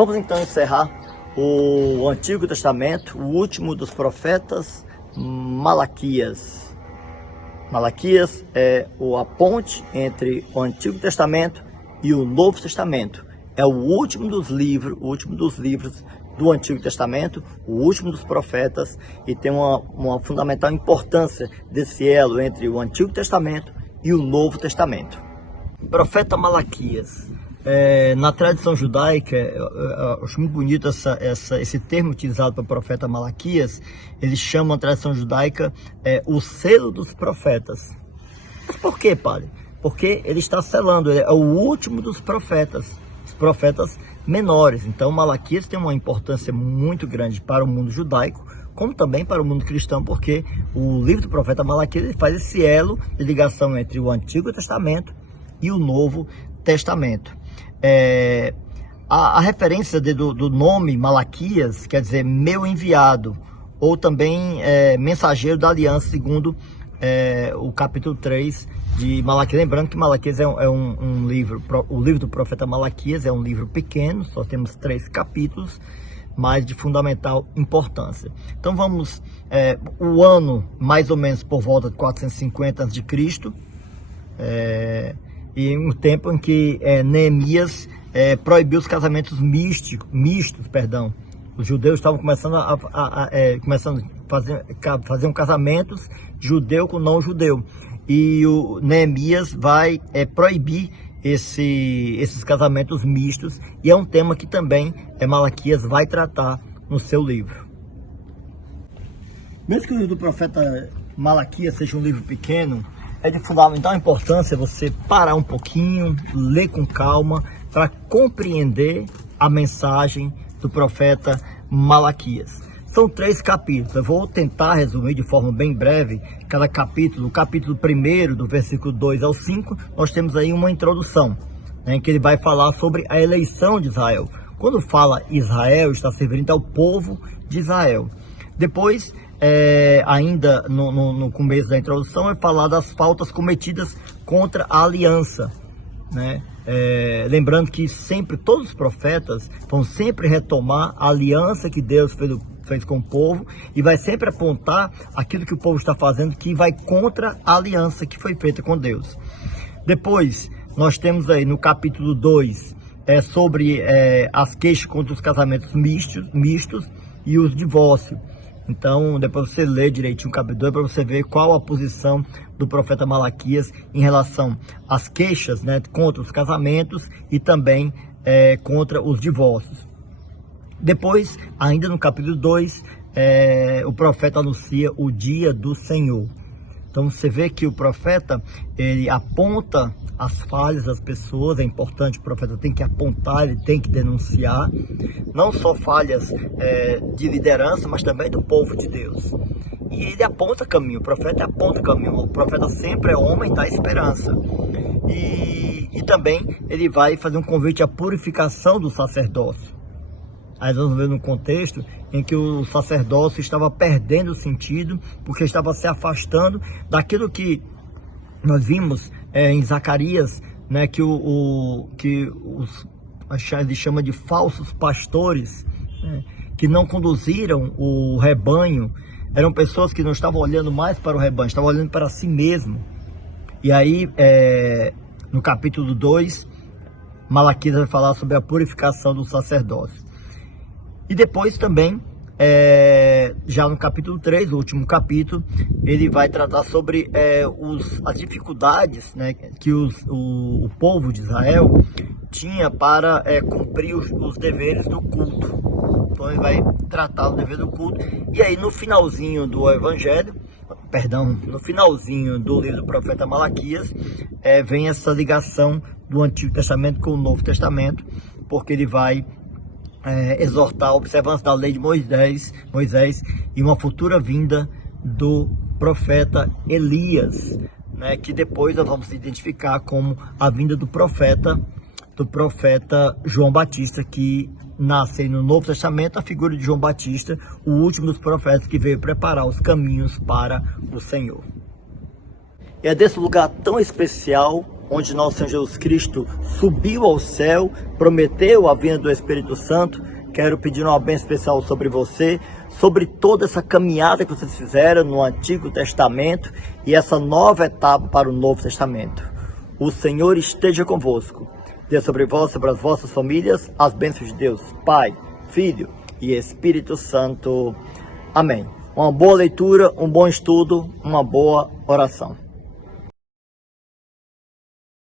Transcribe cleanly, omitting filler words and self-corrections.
Vamos então encerrar o Antigo Testamento, o último dos profetas, Malaquias. Malaquias é a ponte entre o Antigo Testamento e o Novo Testamento. É o último dos livros do Antigo Testamento, o último dos profetas, e tem uma fundamental importância desse elo entre o Antigo Testamento e o Novo Testamento. Profeta Malaquias. Na tradição judaica, eu acho muito bonito esse termo utilizado pelo profeta Malaquias. Eles chamam a tradição judaica o selo dos profetas. Mas por quê, padre? Porque ele está selando, ele é o último dos profetas, os profetas menores. Então Malaquias tem uma importância muito grande para o mundo judaico, como também para o mundo cristão, porque o livro do profeta Malaquias ele faz esse elo de ligação entre o Antigo Testamento e o Novo Testamento. A referência do nome Malaquias quer dizer meu enviado, ou também mensageiro da aliança, segundo o capítulo 3 de Malaquias. Lembrando que Malaquias é um livro, o livro do profeta Malaquias é um livro pequeno, só temos 3 capítulos, mas de fundamental importância. Então vamos, o ano mais ou menos por volta de 450 a.C., e um tempo em que Neemias proibiu os casamentos mistos. Os judeus estavam começando a fazer casamentos judeu com não judeu, e o Neemias vai proibir esses casamentos mistos, e é um tema que também Malaquias vai tratar no seu livro. Mesmo que o livro do profeta Malaquias seja um livro pequeno, é de fundamental importância você parar um pouquinho, ler com calma, para compreender a mensagem do profeta Malaquias. São 3 capítulos, eu vou tentar resumir de forma bem breve cada capítulo. O capítulo 1, do versículo 2 ao 5, nós temos aí uma introdução, em que ele vai falar sobre a eleição de Israel. Quando fala Israel, está se referindo ao povo de Israel. Depois, ainda no começo da introdução, é falar das faltas cometidas contra a aliança, né? Lembrando que sempre todos os profetas vão sempre retomar a aliança que Deus fez com o povo, e vai sempre apontar aquilo que o povo está fazendo que vai contra a aliança que foi feita com Deus. Depois nós temos aí no capítulo 2 sobre as queixas contra os casamentos mistos e os divórcios. Então, depois você lê direitinho o capítulo 2 para você ver qual a posição do profeta Malaquias em relação às queixas, né, contra os casamentos e também contra os divórcios. Depois, ainda no capítulo 2, o profeta anuncia o dia do Senhor. Então você vê que o profeta ele aponta as falhas das pessoas. É importante, o profeta tem que apontar, ele tem que denunciar, não só falhas de liderança, mas também do povo de Deus. E ele aponta caminho, o profeta aponta caminho, o profeta sempre é homem da esperança. E também ele vai fazer um convite à purificação do sacerdócio. Aí nós vamos ver no contexto em que o sacerdócio estava perdendo o sentido, porque estava se afastando daquilo que nós vimos em Zacarias, né, que ele chama de falsos pastores, né, que não conduziram o rebanho. Eram pessoas que não estavam olhando mais para o rebanho, estavam olhando para si mesmo. E aí, no capítulo 2, Malaquias vai falar sobre a purificação do sacerdócio. E depois também, já no capítulo 3, o último capítulo, ele vai tratar sobre as dificuldades, né, que o povo de Israel tinha para cumprir os deveres do culto. Então ele vai tratar o dever do culto. E aí no finalzinho do no finalzinho do livro do profeta Malaquias, vem essa ligação do Antigo Testamento com o Novo Testamento, porque ele vai exortar a observância da lei de Moisés e uma futura vinda do profeta Elias, né, que depois nós vamos identificar como a vinda do profeta João Batista, que nasce no Novo Testamento, a figura de João Batista, o último dos profetas que veio preparar os caminhos para o Senhor. E é desse lugar tão especial onde nosso Senhor Jesus Cristo subiu ao céu, prometeu a vinda do Espírito Santo. Quero pedir uma bênção especial sobre você, sobre toda essa caminhada que vocês fizeram no Antigo Testamento e essa nova etapa para o Novo Testamento. O Senhor esteja convosco. Dê sobre vós, sobre as vossas famílias, as bênçãos de Deus, Pai, Filho e Espírito Santo. Amém. Uma boa leitura, um bom estudo, uma boa oração.